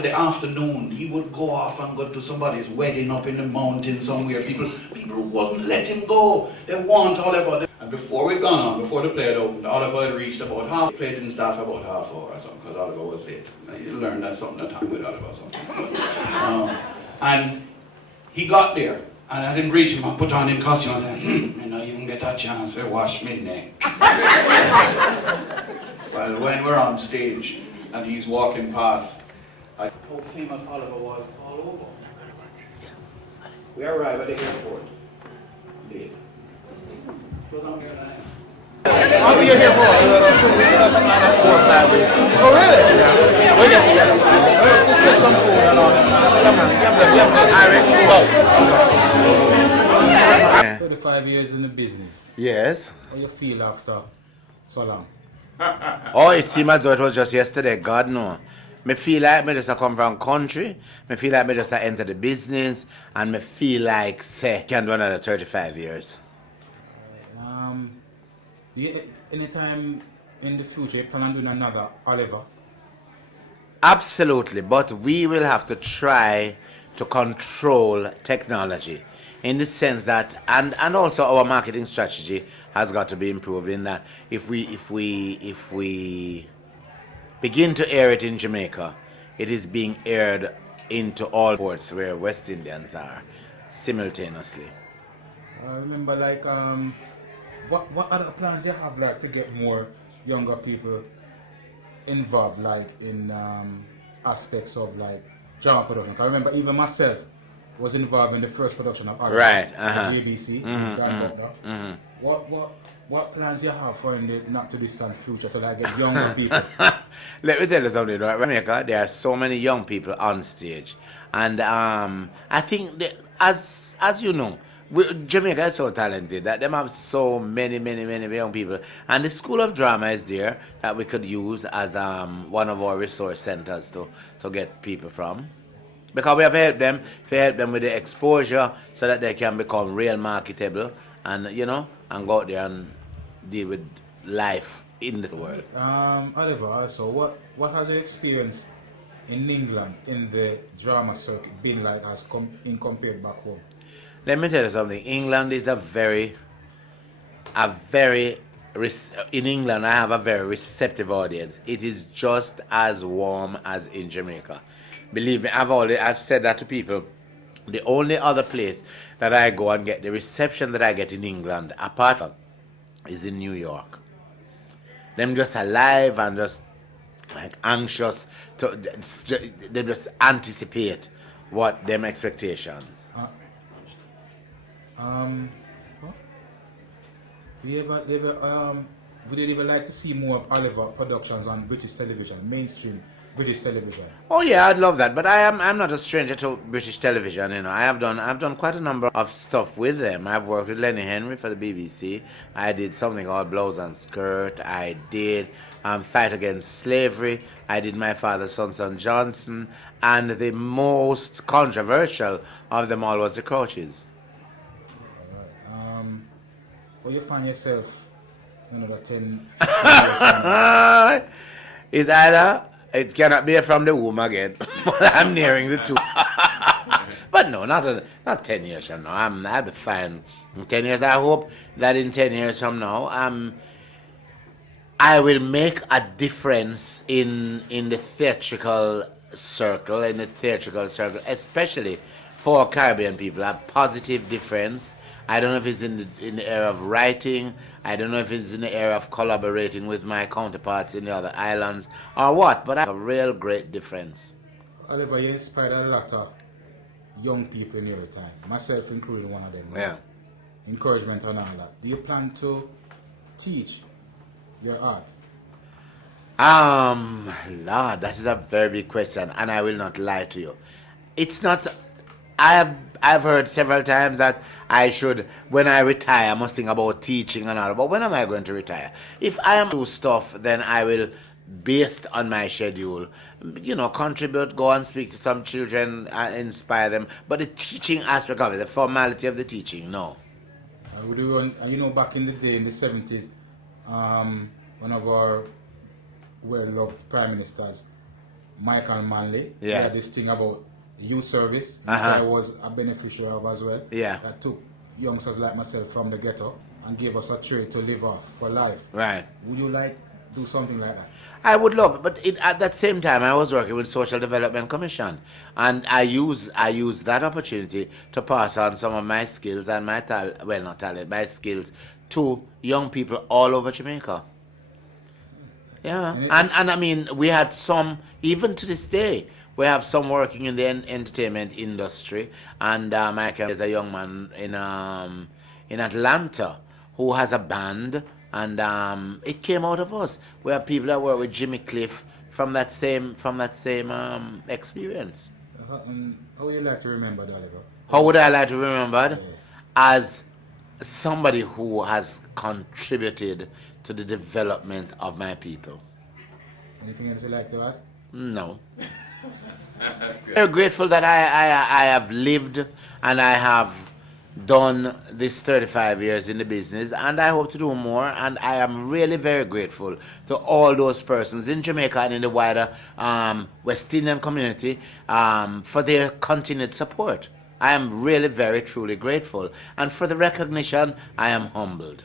of the afternoon, he would go off and go to somebody's wedding up in the mountains somewhere. People wouldn't let him go. They want Oliver. And before we'd gone on, before the play had opened, Oliver had reached about half. The play didn't start for about half hour or something, because Oliver was late. You learn that something at time with Oliver or something. And he got there, and as him reached him, I put on him costume and said, you know, you can get a chance to wash me neck. Well, when we're on stage, and he's walking past, how famous Oliver was all over. We arrived at the airport late. It was on airline. How are you here for? 4 or 5 weeks. Oh, really? Yeah. We get together. We'll get some food and all that. Yeah. 35 years in the business. Yes. How you feel after so long? Oh, it seems as though it was just yesterday. God no. Me feel like me just come from country. Me feel like me just enter the business, and me feel like say can do another 35 years. Anytime in the future you plan on doing another Oliver? Absolutely, but we will have to try to control technology in the sense that, and also our marketing strategy has got to be improved in that if we begin to air it in Jamaica, it is being aired into all ports where West Indians are simultaneously. I remember like what other plans you have like to get more younger people involved like in aspects of like drama production? I remember even myself was involved in the first production of Oliver, right, JBC. What plans you have for in the not too distant future to like get younger people? Let me tell you something. Right, Jamaica, there are so many young people on stage, and I think that, as you know, Jamaica is so talented that them have so many young people, and the School of Drama is there that we could use as one of our resource centers to get people from, because we have helped them with the exposure so that they can become real marketable, and you know, and go out there and deal with life in the world. Oliver, also, what has your experience in England in the drama circuit been like as compared back home? Let me tell you something. England is in England I have a very receptive audience. It is just as warm as in Jamaica. Believe me, I've said that to people. The only other place that I go and get the reception that I get in England, apart from, is in New York. Them just alive and just like anxious they just anticipate what them expectations. Would you ever like to see more of Oliver productions on British television, mainstream British television? Oh yeah, I'd love that. But I'm not a stranger to British television. You know, I've done quite a number of stuff with them. I've worked with Lenny Henry for the BBC. I did something called Blouse and Skirt. I did Fight Against Slavery. I did My Father's Son Johnson, and the most controversial of them all was The Crouches. Where you find yourself another 10 It's either it cannot be from the womb again, but I'm nearing the two. But no, not 10 years from now. I'll be fine. In 10 years, I hope that in 10 years from now, I will make a difference in the theatrical circle, especially for Caribbean people. A positive difference. I don't know if it's in the area of writing. I don't know if it's in the area of collaborating with my counterparts in the other islands or what, but I have a real great difference. Oliver, you inspired a lot of young people in your time, myself including one of them. Yeah. Encouragement and all that. Do you plan to teach your art? Lord, that is a very big question, and I will not lie to you. It's not. I've heard several times that I should, when I retire, I must think about teaching and all. But when am I going to retire? If I am to do stuff, then I will, based on my schedule, you know, contribute, go and speak to some children, inspire them. But the teaching aspect of it, the formality of the teaching, no. You know, back in the day, in the 70s, one of our well-loved prime ministers Michael Manley. Yes. He had this thing about youth service, which Uh-huh. I was a beneficiary of as well. Yeah. That took youngsters like myself from the ghetto and gave us a trade to live off for life. Right. Would you like do something like that? I would love it, but at that same time, I was working with Social Development Commission, and I use that opportunity to pass on some of my skills and my my skills to young people all over Jamaica. Yeah, and I mean, we had some, even to this day, we have some working in the entertainment industry, and is a young man in Atlanta who has a band, and it came out of us. We have people that work with Jimmy Cliff from that same experience. And how would you like to remember that, Oliver? How would I like to be remembered? Yeah. As somebody who has contributed to the development of my people. Anything else you like to add? No. Very grateful that I have lived and I have done this 35 years in the business, and I hope to do more, and I am really very grateful to all those persons in Jamaica and in the wider West Indian community for their continued support. I am really very truly grateful, and for the recognition I am humbled.